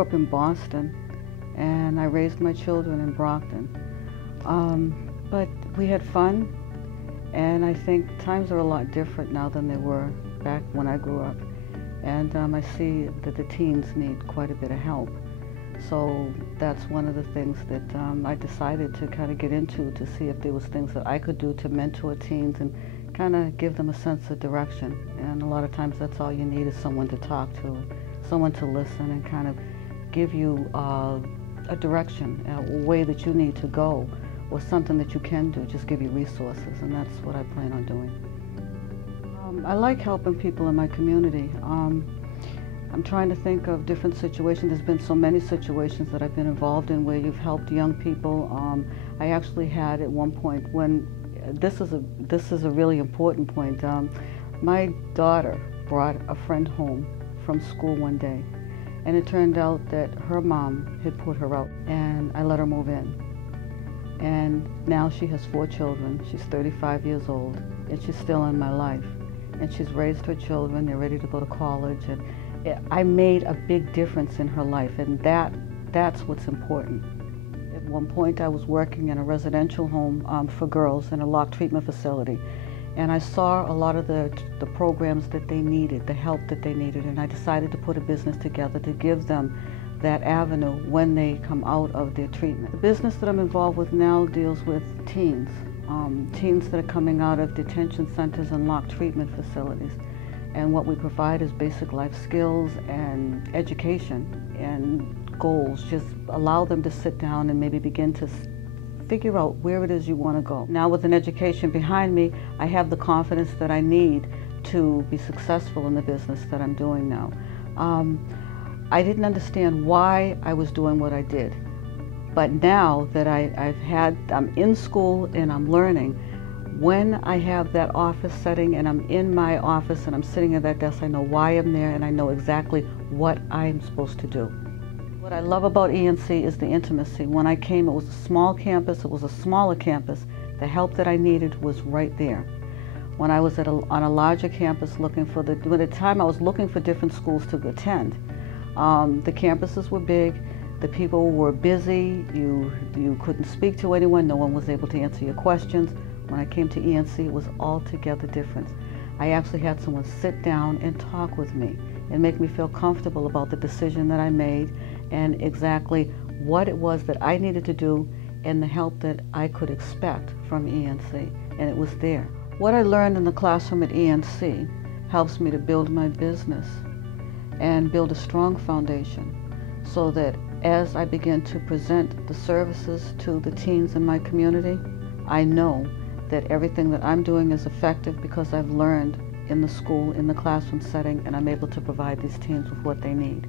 grew up in Boston, and I raised my children in Brockton. But we had fun, and I think times are a lot different now than they were back when I grew up. And I see that the teens need quite a bit of help. So that's one of the things that I decided to kind of get into, to see if there was things that I could do to mentor teens and kind of give them a sense of direction. And a lot of times that's all you need, is someone to talk to, someone to listen and kind of give you a direction, a way that you need to go, or something that you can do, just give you resources, and that's what I plan on doing. I like helping people in my community. I'm trying to think of different situations. There's been so many situations that I've been involved in where you've helped young people. I actually had at one point, when this is a really important point. My daughter brought a friend home from school one day, and it turned out that her mom had put her out, and I let her move in. And now she has 4 children. She's 35 years old, and she's still in my life. And she's raised her children. They're ready to go to college, and I made a big difference in her life, and that's what's important. At one point I was working in a residential home for girls in a lock treatment facility, and I saw a lot of the programs that they needed, the help that they needed, and I decided to put a business together to give them that avenue when they come out of their treatment. The business that I'm involved with now deals with teens, teens that are coming out of detention centers and lock treatment facilities. And what we provide is basic life skills and education and goals. Just allow them to sit down and maybe begin to figure out where it is you want to go. Now, with an education behind me, I have the confidence that I need to be successful in the business that I'm doing now. I didn't understand why I was doing what I did. But now that I'm in school and I'm learning, when I have that office setting and I'm in my office and I'm sitting at that desk, I know why I'm there and I know exactly what I'm supposed to do. What I love about ENC is the intimacy. When I came, it was a small campus, it was a smaller campus. The help that I needed was right there. When I was on a larger campus looking for at the time I was looking for different schools to attend. The campuses were big, the people were busy, you couldn't speak to anyone, no one was able to answer your questions. When I came to ENC, it was altogether different. I actually had someone sit down and talk with me and make me feel comfortable about the decision that I made and exactly what it was that I needed to do and the help that I could expect from ENC, and it was there. What I learned in the classroom at ENC helps me to build my business and build a strong foundation so that as I begin to present the services to the teens in my community, I know that everything that I'm doing is effective because I've learned in the school, in the classroom setting, and I'm able to provide these teens with what they need.